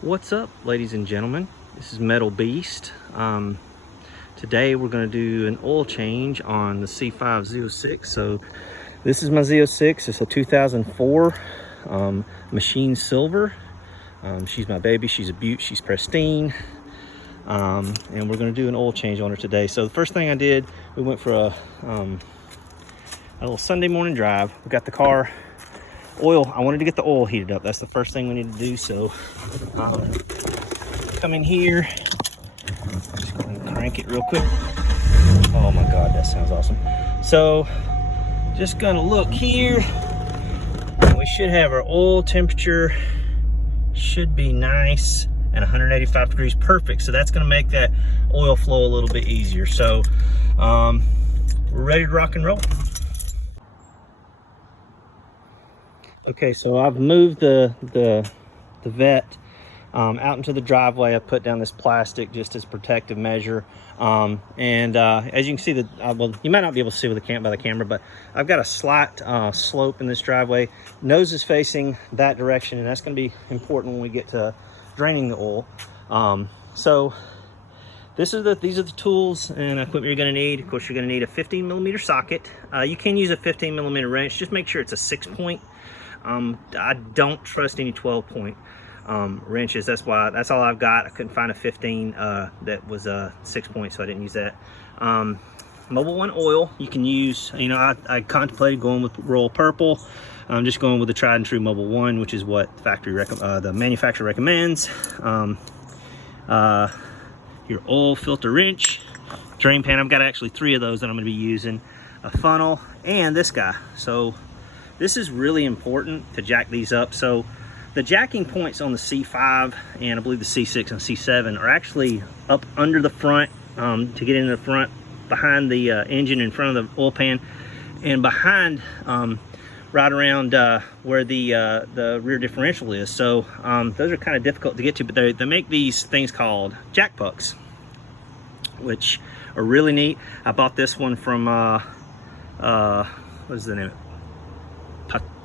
What's up, ladies and gentlemen? This is Metal Beast. Today we're going to do an oil change on the C5 Z06. So this is my Z06. It's a 2004 machine silver. She's my baby. She's a beaut. She's pristine. And we're going to do an oil change on her today. So the first thing I did, we went for a little Sunday morning drive. We got the car oil. I wanted to get the oil heated up. That's the first thing we need to do. So come in here, just go and crank it real quick. Oh my god, that sounds awesome. So just gonna look here. We should have our oil temperature should be nice and 185 degrees, perfect. So that's gonna make that oil flow a little bit easier. So we're ready to rock and roll. Okay, so I've moved the vet out into the driveway. I put down this plastic just as protective measure. As you can see, well, you might not be able to see with by the camera, but I've got a slight slope in this driveway. Nose is facing that direction, and that's going to be important when we get to draining the oil. So these are the tools and equipment you're going to need. Of course, you're going to need a 15mm socket. You can use a 15mm wrench. Just make sure it's a 6-point. I don't trust any 12-point wrenches. That's all I've got. I couldn't find a 15 that was a 6-point, so I didn't use that. Mobil 1 oil you can use. You know, I contemplated going with Royal Purple. I'm just going with the tried and true Mobil 1, which is what the manufacturer recommends. Your oil filter wrench, drain pan. I've got actually 3 of those that I'm going to be using. A funnel and this guy. So this is really important to jack these up. So the jacking points on the C5 and I believe the C6 and C7 are actually up under the front to get into the front, behind the engine, in front of the oil pan, and behind right around where the rear differential is. So those are kind of difficult to get to, but they make these things called jack pucks, which are really neat. I bought this one from what is the name?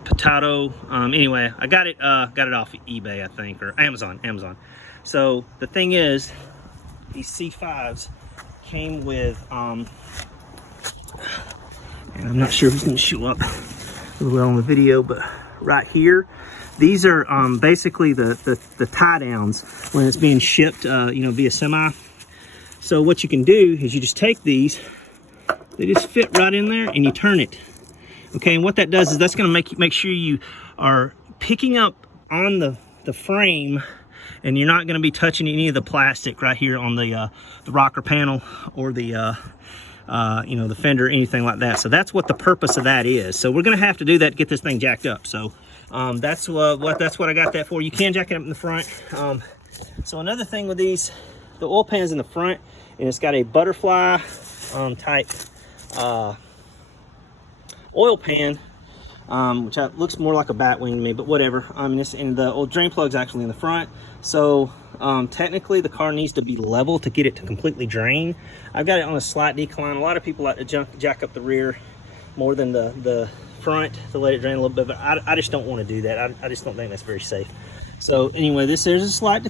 Potato. Anyway, I got it off eBay, I think, or Amazon. So the thing is, these C5s came with and I'm not sure if it's gonna show up really well on the video, but right here, these are basically the tie downs when it's being shipped via semi. So what you can do is you just take these, they just fit right in there, and you turn it. Okay, and what that does is that's going to make sure you are picking up on the frame, and you're not going to be touching any of the plastic right here on the rocker panel or the the fender or anything like that. So that's what the purpose of that is. So we're going to have to do that to get this thing jacked up. So that's what I got that for. You can jack it up in the front. So another thing with these, the oil pan's in the front, and it's got a butterfly type oil pan, which looks more like a bat wing to me, but whatever. And the old drain plug's actually in the front. So technically the car needs to be level to get it to completely drain. I've got it on a slight decline. A lot of people like to jack up the rear more than the front to let it drain a little bit, but I just don't want to do that. I just don't think that's very safe. So anyway, there's a slight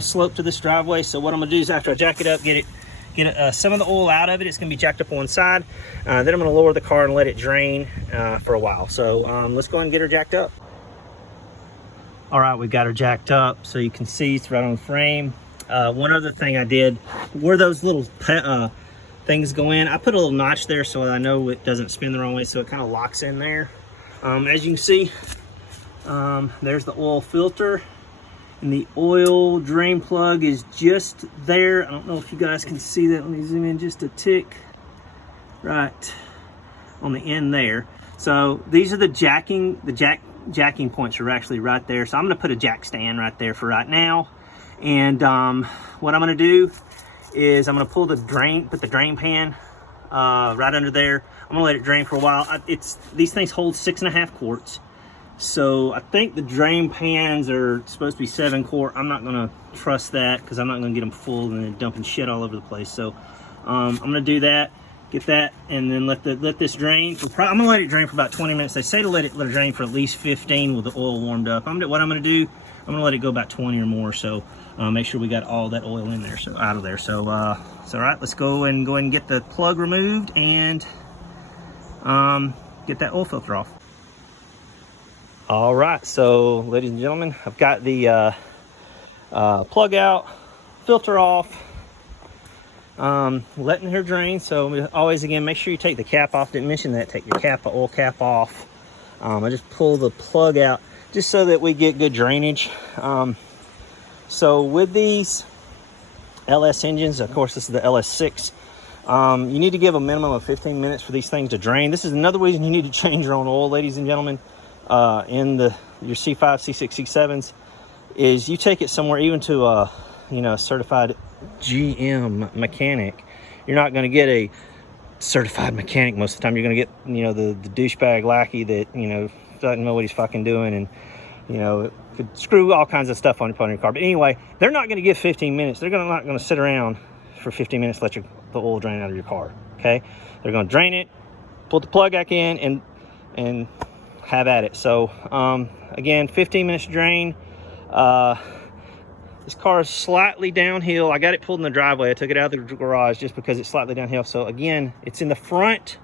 slope to this driveway. So what I'm gonna do is, after I jack it up, get some of the oil out of it. It's going to be jacked up on one side. Then I'm going to lower the car and let it drain for a while. So let's go ahead and get her jacked up. All right, we got her jacked up. So you can see it's right on the frame. One other thing I did, where those little things go in, I put a little notch there so I know it doesn't spin the wrong way, so it kind of locks in there. As you can see, there's the oil filter. And the oil drain plug is just there. I don't know if you guys can see that. Let me zoom in just a tick. Right on the end there. So these are the jacking points are actually right there. So I'm gonna put a jack stand right there for right now. And what I'm gonna do is I'm gonna put the drain pan right under there. I'm gonna let it drain for a while. These things hold 6.5 quarts. So I think the drain pans are supposed to be 7 quart. I'm not gonna trust that because I'm not gonna get them full and then dumping shit all over the place. So I'm gonna do that, get that, and then let this drain. I'm gonna let it drain for about 20 minutes. They say to let it drain for at least 15 with the oil warmed up. What I'm gonna do, I'm gonna let it go about 20 or more, so make sure we got all that oil in there, so out of there. So all right, let's go ahead and get the plug removed and get that oil filter off. All right, so ladies and gentlemen, I've got the plug out, filter off, letting her drain. So always, again, make sure you take the cap off. Didn't mention that. Take your cap, oil cap off. I just pull the plug out just so that we get good drainage. So with these LS engines, of course, this is the LS6. You need to give a minimum of 15 minutes for these things to drain. This is another reason you need to change your own oil, ladies and gentlemen. In your C5, C6, C7s, is you take it somewhere, even to a certified GM mechanic. You're not going to get a certified mechanic most of the time. You're going to get the douchebag lackey that doesn't know what he's fucking doing, and could screw all kinds of stuff on your car. But anyway, they're not going to give 15 minutes. They're not going to sit around for 15 minutes to let the oil drain out of your car. Okay, they're going to drain it, put the plug back in, and have at it. So again, 15 minutes drain. This car is slightly downhill. I got it pulled in the driveway. I took it out of the garage just because it's slightly downhill. So again, it's in the front.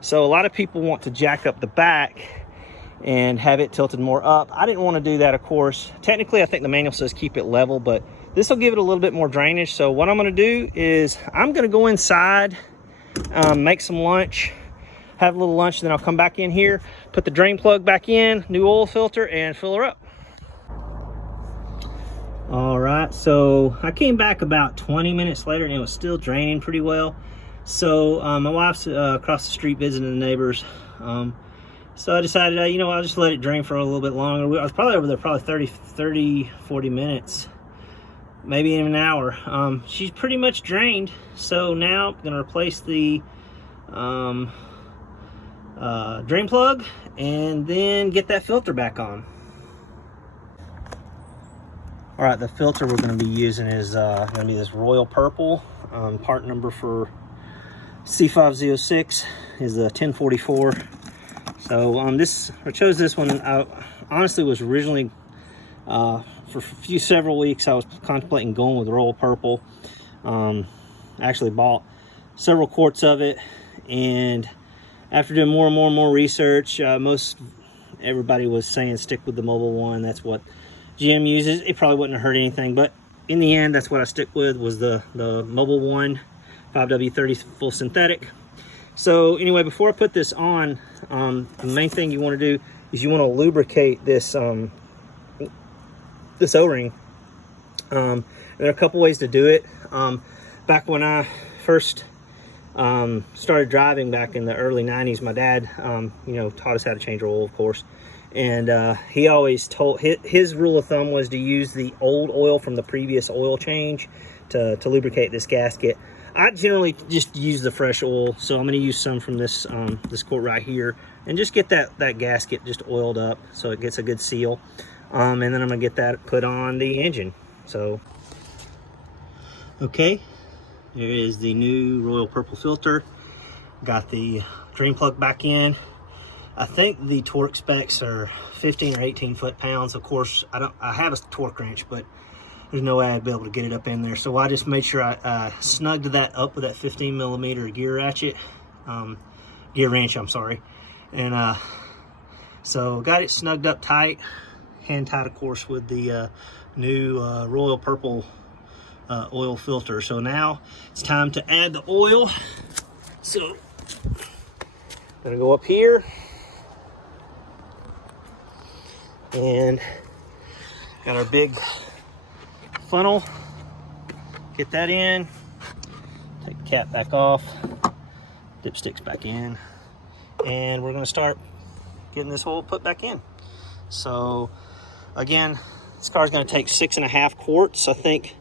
So a lot of people want to jack up the back and have it tilted more up. I didn't want to do that, of course. Technically, I think the manual says keep it level, but this will give it a little bit more drainage. So what I'm going to do is I'm going to go inside, make some lunch, have a little lunch, then I'll come back in here, put the drain plug back in, new oil filter, and fill her up. All right, so I came back about 20 minutes later and it was still draining pretty well. So my wife's across the street visiting the neighbors. So I decided, I'll just let it drain for a little bit longer. I was probably over there 40 minutes, maybe even an hour. She's pretty much drained. So now I'm gonna replace the drain plug and then get that filter back on. All right, the filter we're going to be using is going to be this royal purple. Part number for C5 Z06 is the 1044. So I chose this one. I honestly was originally for several weeks I was contemplating going with royal purple. Actually bought several quarts of it, and after doing more and more research, everybody was saying stick with the Mobil one. That's what GM uses. It probably wouldn't have hurt anything, but in the end, that's what I stick with, was the Mobil one, 5W30 full synthetic. So anyway, before I put this on, the main thing you want to do is you want to lubricate this this O-ring. There are a couple ways to do it. Back when I first started driving back in the early 90s, my dad taught us how to change oil, of course. And he always told, his rule of thumb was to use the old oil from the previous oil change to lubricate this gasket. I generally just use the fresh oil, so I'm going to use some from this this quart right here, and just get that gasket just oiled up so it gets a good seal. And then I'm going to get that put on the engine. So, okay, there is the new royal purple filter. Got the drain plug back in. I think the torque specs are 15 or 18 foot-pounds. Of course, I have a torque wrench, but there's no way I'd be able to get it up in there. So I just made sure I snugged that up with that 15 millimeter gear wrench, I'm sorry. And so got it snugged up tight, hand tight, of course, with the new royal purple oil filter. So now it's time to add the oil. So I'm gonna go up here and got our big funnel, get that in, take the cap back off, dipsticks back in, and we're going to start getting this oil put back in. So again, this car is going to take 6.5 quarts. I think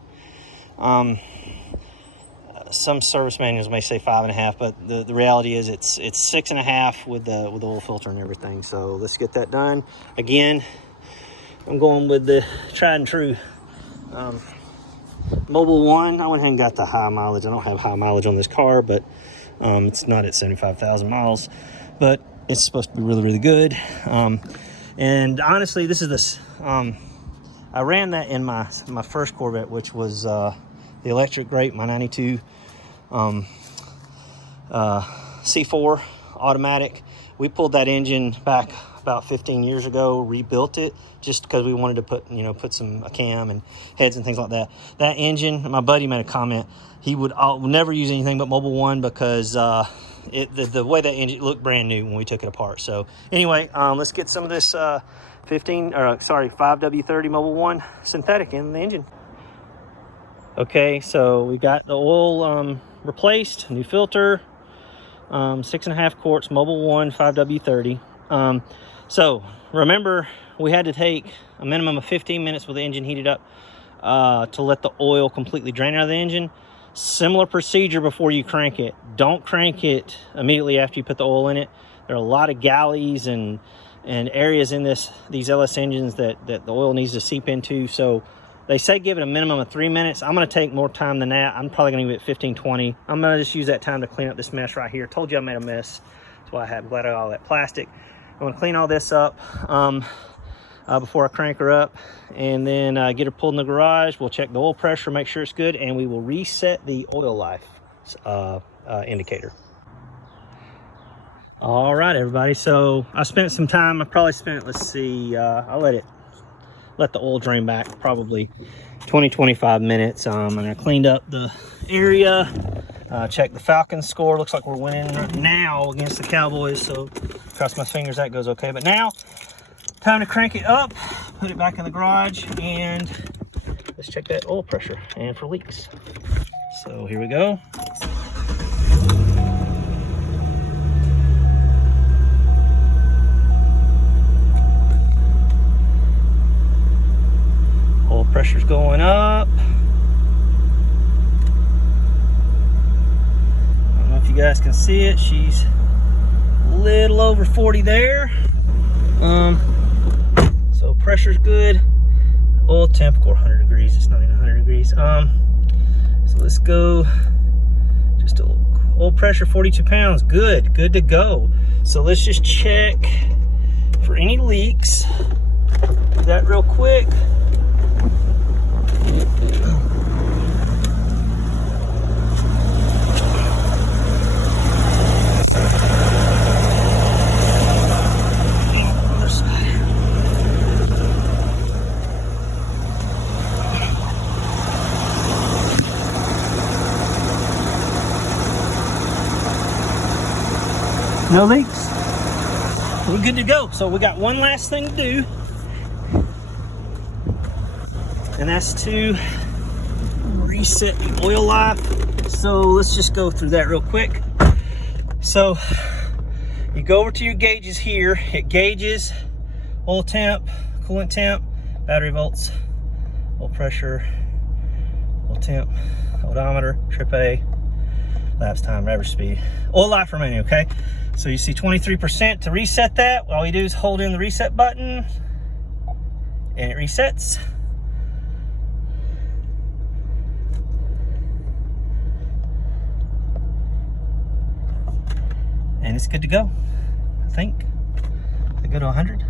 some service manuals may say 5.5, but the reality is it's 6.5 with the oil filter and everything. So let's get that done. Again, I'm going with the tried and true Mobil one. I went ahead and got the high mileage. I don't have high mileage on this car, but it's not at 75,000 miles, but it's supposed to be really, really good. And honestly, this is this. I I ran that in my first Corvette, which was the electric grate, my 92 C4 automatic. We pulled that engine back about 15 years ago, rebuilt it just because we wanted to put a cam and heads and things like that. That engine, my buddy made a comment, he would never use anything but Mobil 1 because the way that engine looked brand new when we took it apart. So anyway, let's get some of this 5W30 Mobil 1 synthetic in the engine. Okay, so we got the oil replaced, new filter, 6.5 quarts Mobil 1 5W30. So remember, we had to take a minimum of 15 minutes with the engine heated up to let the oil completely drain out of the engine. Similar procedure before you crank it. Don't crank it immediately after you put the oil in it. There are a lot of galleys and areas in these LS engines that the oil needs to seep into. So they say give it a minimum of 3 minutes. I'm going to take more time than that. I'm probably going to give it 15, 20. I'm going to just use that time to clean up this mess right here. Told you I made a mess. That's why I'm glad I got all that plastic. I'm going to clean all this up before I crank her up, and then get her pulled in the garage. We'll check the oil pressure, make sure it's good, and we will reset the oil life indicator. All right, everybody. So I spent some time. I probably spent, let's see, I'll let the oil drain back probably 20-25 minutes. And I cleaned up the area, checked the Falcon score. Looks like we're winning right now against the Cowboys, so cross my fingers that goes okay. But now time to crank it up, put it back in the garage, and let's check that oil pressure and for leaks. So here we go. Oil pressure's going up. I don't know if you guys can see it. She's a little over 40 there. So pressure's good. Oil temp, 100 degrees. It's not even 100 degrees. So let's go. Just a little oil pressure, 42 pounds. Good to go. So let's just check for any leaks. Do that real quick. No leaks. We're good to go. So we got one last thing to do, and that's to reset the oil life. So let's just go through that real quick. So you go over to your gauges here. It gauges oil temp, coolant temp, battery volts, oil pressure, oil temp, odometer, trip A, lapse time, average speed, oil life remaining. Okay, so you see 23%. To reset that, all you do is hold in the reset button and it resets. And it's good to go, I think. I go to 100.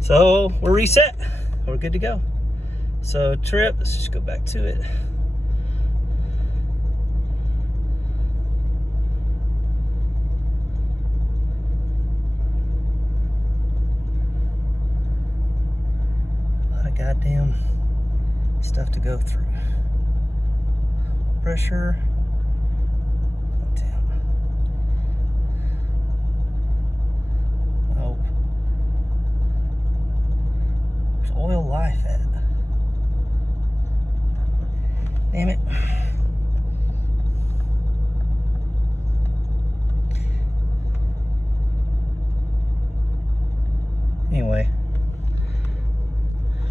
So we're reset. We're good to go. So trip, let's just go back to it. A lot of goddamn stuff to go through. Pressure. Oh. Where's oil life at? Damn it. Anyway,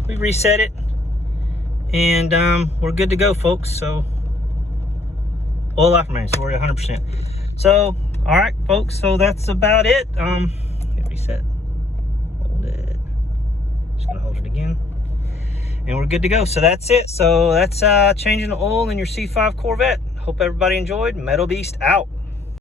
we reset it, and we're good to go, folks. So oil life remains, so we're at 100%. So, all right, folks, so that's about it. Hit reset, hold it, just gonna hold it again, and we're good to go. So that's it. So that's changing the oil in your C5 Corvette. Hope everybody enjoyed. Metal Beast out.